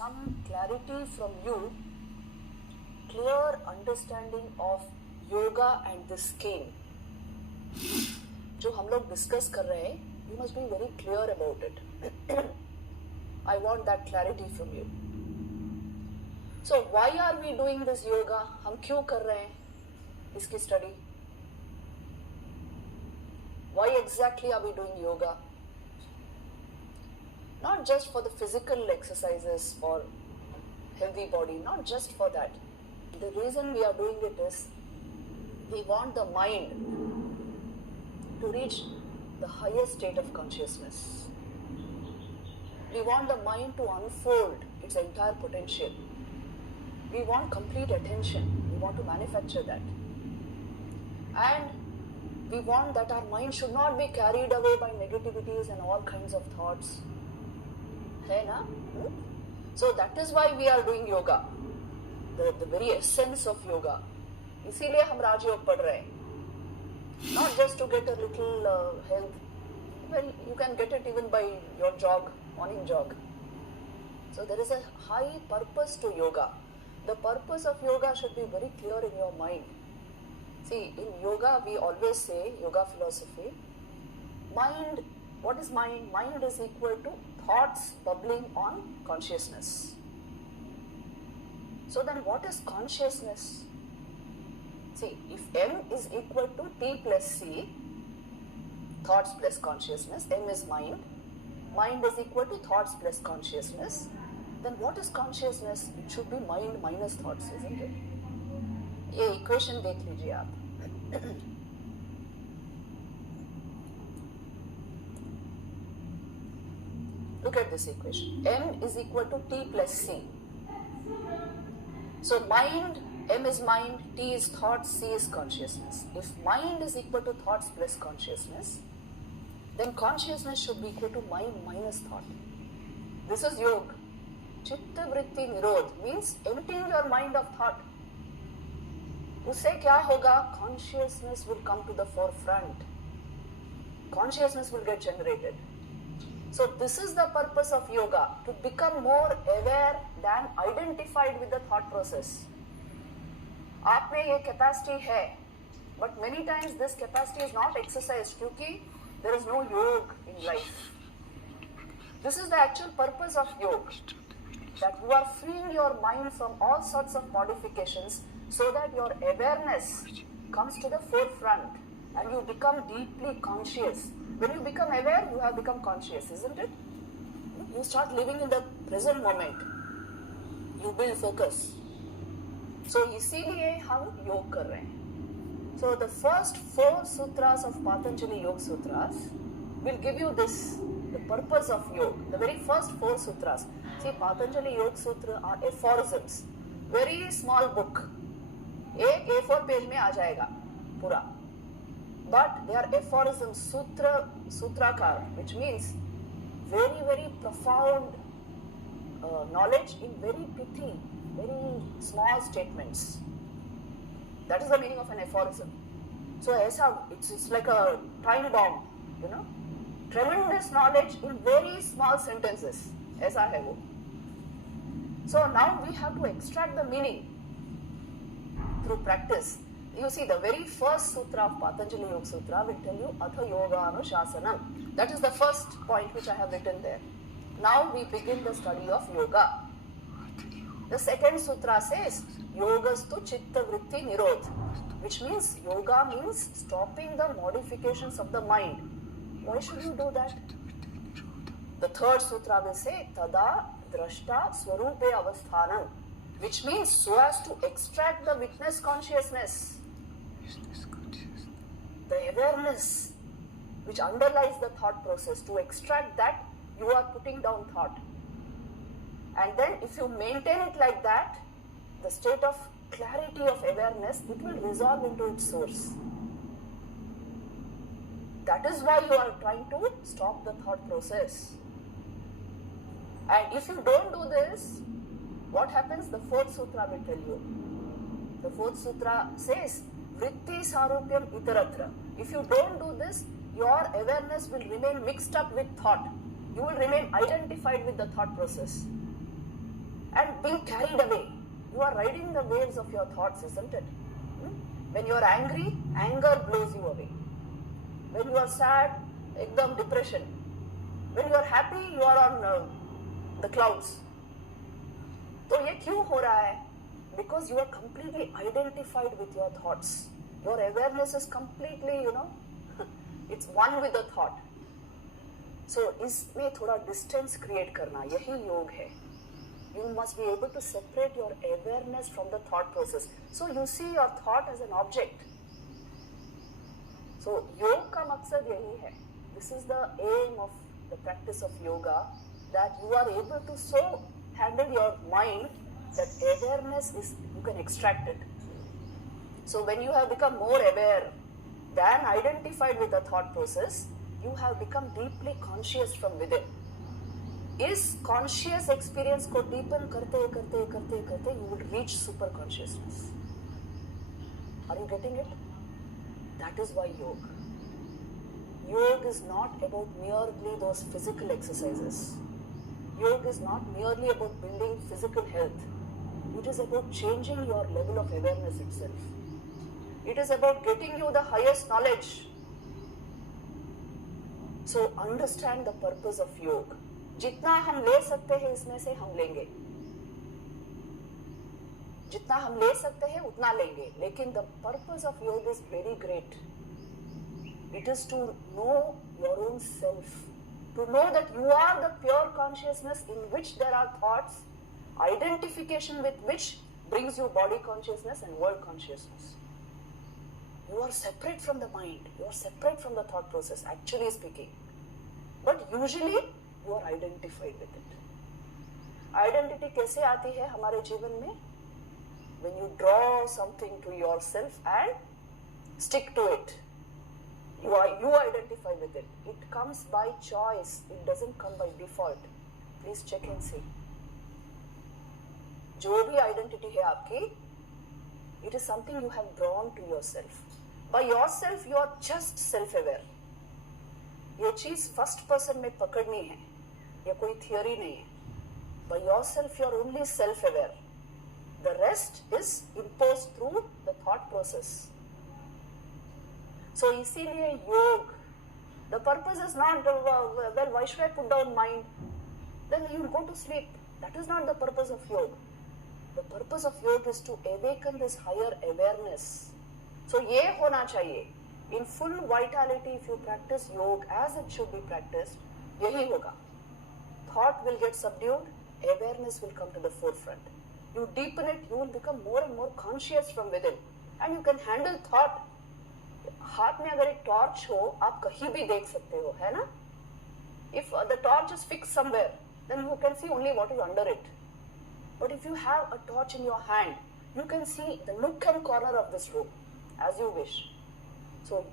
some clarity from you, clear understanding of yoga and this game. जो हम लोग discuss कर रहे हैं, you must be very clear about it. I want that clarity from you. So why are we doing this yoga? हम क्यों कर रहे हैं इसकी study? Why exactly are we doing yoga? Not just for the physical exercises for healthy body, not just for that. The reason we are doing it is we want the mind to reach the highest state of consciousness. We want the mind to unfold its entire potential. We want complete attention. We want to manufacture that. And we want that our mind should not be carried away by negativities and all kinds of thoughts. Hai na? So that is why we are doing yoga. The very essence of yoga. इसीलिए हम राजयोग पढ़ रहे हैं. Not just to get a little health. Well, you can get it even by your jog, morning jog. So there is a high purpose to yoga. The purpose of yoga should be very clear in your mind. See, in yoga we always say, yoga philosophy, mind, what is mind? Mind is equal to thoughts bubbling on consciousness. So then what is consciousness? See, if M is equal to T plus C, thoughts plus consciousness, M is mind, mind is equal to thoughts plus consciousness, then what is consciousness? It should be mind minus thoughts, isn't it? ये equation देख लीजिए आप. Look at this equation. M is equal to T plus C. So mind, M is mind, T is thought, C is consciousness. If mind is equal to thoughts plus consciousness, then consciousness should be equal to mind minus thought. This is yoga. Chitta vritti nirodh means emptying your mind of thought. उससे क्या होगा? Consciousness will come to the forefront. Consciousness will get generated. So this is the purpose of yoga, to become more aware than identified with the thought process. आप में ये capacity है, but many times this capacity is not exercised क्योंकि there is no yoga in life. This is the actual purpose of yoga, that you are freeing your mind from all sorts of modifications so that your awareness comes to the forefront and you become deeply conscious. When you become aware, you have become conscious, isn't it? You start living in the present moment. You build focus. So इसीलिए हम योग कर रहे हैं. So the first 4 sutras of Patanjali Yoga Sutras will give you this, the purpose of yoga. The very first 4 sutras. See, Patanjali Yoga Sutra are aphorisms. Very small book. एक A4 page में आ जाएगा पूरा. But they are aphorisms, sutrakar, which means very, very profound knowledge in very pithy, very small statements. That is the meaning of an aphorism. So it's like a time bomb, you know. Tremendous knowledge in very small sentences. ऐसा है वो. So now we have to extract the meaning through practice. You see, the very first sutra of Patanjali Yoga Sutra will tell you Atha Yoga Anushasanam. That is the first point which I have written there. Now we begin the study of yoga. The second sutra says Yogastu Chitta Vritti Nirodh, which means yoga means stopping the modifications of the mind. Why should you do that? The third sutra will say Tada Drashta Swarupe Avasthanam, which means so as to extract the witness consciousness, the awareness which underlies the thought process. To extract that, you are putting down thought. And then if you maintain it like that, the state of clarity of awareness, it will resolve into its source. That is why you are trying to stop the thought process. And if you don't do this, what happens? The fourth sutra will tell you. The fourth sutra says, Vritti sarupyam itaratra. If you don't do this, your awareness will remain mixed up with thought. You will remain identified with the thought process. being carried away. You are riding the waves of your thoughts, isn't it? When you are angry, anger blows you away. When you are sad, ekdam depression. When you are happy, you are on the clouds. तो ये क्यों हो रहा है? Because you are completely identified with your thoughts. Your awareness is completely, it's one with the thought. So इसमें थोड़ा distance create करना, यही योग है. You must be able to separate your awareness from the thought process. So you see your thought as an object. So योग का मकसद यही है. This is the aim of the practice of yoga, that you are able to so handle your mind that awareness is, you can extract it. So when you have become more aware than identified with the thought process, you have become deeply conscious from within. इस conscious experience को deepen करते करते करते करते you will reach super consciousness. Are you getting it? That is why yoga. Yoga is not about merely those physical exercises. Yoga is not merely about building physical health. It is about changing your level of awareness itself. It is about getting you the highest knowledge. So understand the purpose of yoga. जितना हम ले सकते हैं इसमें से हम लेंगे. जितना हम ले सकते हैं उतना लेंगे. लेकिन the purpose of yoga is very great. It is to know your own self. To know that you are the pure consciousness in which there are thoughts, identification with which brings you body consciousness and world consciousness. You are separate from the mind. You are separate from the thought process, actually speaking. But usually, you are identified with it. Identity कैसे आती है हमारे जीवन में? When you draw something to yourself and stick to it. You identify with it. It comes by choice. It doesn't come by default. Please check and see. जो भी identity है आपकी, it is something you have drawn to yourself. By yourself, you are just self-aware. ये चीज first person में पकड़नी है, ये कोई थियोरी नहीं है. By yourself, you are only self-aware. The rest is imposed through the thought process. So इसीलिए योग, the purpose is not, well, why should I put down mind? Then you go to sleep. That is not the purpose of yoga. The purpose of yoga is to awaken this higher awareness. So ये होना चाहिए. In full vitality, if you practice yoga as it should be practiced, यही होगा. Thought will get subdued, awareness will come to the forefront. You deepen it, you will become more and more conscious from within. And you can handle thought. हाथ में अगर एक torch हो, आप कहीं भी देख सकते हो, है ना? If the torch is fixed somewhere, then you can see only what is under it. But if you have a torch in your hand, you can see the nook and corner of this room, as you wish. So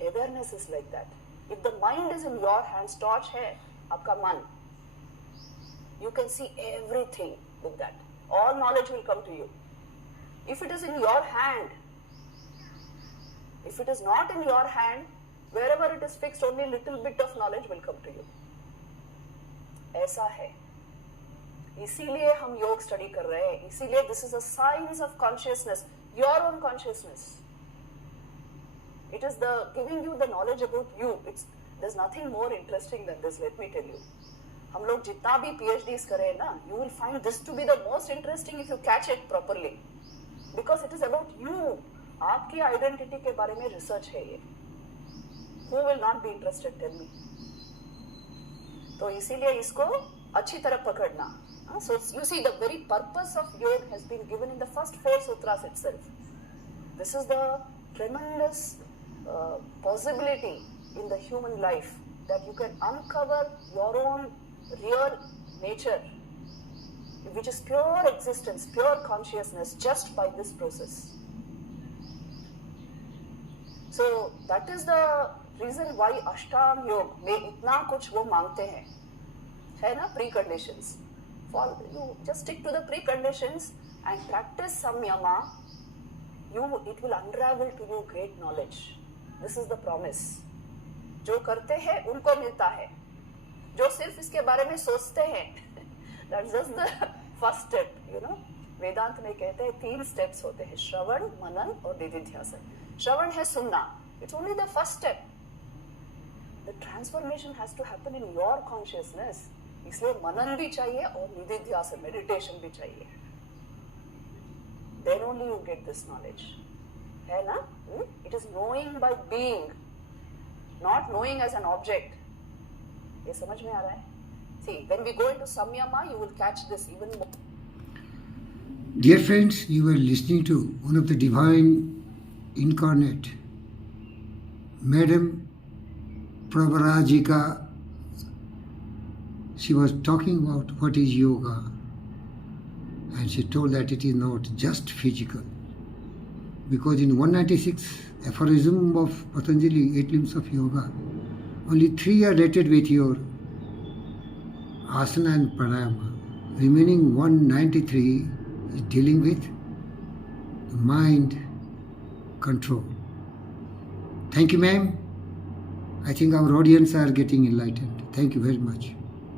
awareness is like that. If the mind is in your hands, torch है, आपका मन, you can see everything with that. All knowledge will come to you. If it is in your hand, if it is not in your hand, wherever it is fixed, only little bit of knowledge will come to you. ऐसा है. इसीलिए हम योग study कर रहे हैं. इसीलिए this is a science of consciousness, your own consciousness. It is the giving you the knowledge about you. There's nothing more interesting than this. Let me tell you. हम लोग जितना भी PhDs करें ना, you will find this to be the most interesting if you catch it properly, because it is about you. आपकी identity के बारे में रिसर्च है ये. Who will not be interested? Tell me. तो इसीलिए इसको अच्छी तरह पकड़ना. So you see, the very purpose of yoga has been given in the first 4 sutras itself. This is the tremendous possibility in the human life, that you can uncover your own real nature, which is pure existence, pure consciousness, just by this process. So that is the reason why Ashtanga Yoga में इतना कुछ वो मांगते हैं, है ना? Preconditions. You just stick to the preconditions and practice samyama. It will unravel to you great knowledge. This is the promise. जो करते हैं उनको मिलता है. जो सिर्फ इसके बारे में सोचते हैं, that's just the first step. वेदांत में कहते हैं 3 स्टेप्स होते हैं, श्रवण, मनन और निधिध्यासन. श्रवण है सुनना, it's only the first step. The transformation has to happen in your consciousness. इसलिए मनन भी चाहिए और निधिध्यासन, मेडिटेशन भी चाहिए. Then only you get this knowledge. है ना? It is knowing by being, not knowing as an object. ये समझ में आ रहा है? See, when we go into samyama, you will catch this even more. Dear friends, you were listening to one of the divine incarnate, Madam Pravarajika. She was talking about what is yoga, and she told that it is not just physical, because in 196 aphorism of Patanjali, 8 limbs of yoga, only 3 are related with your asana and pranayama. Remaining 193 is dealing with the mind control. Thank you, ma'am. I think our audience are getting enlightened. Thank you very much.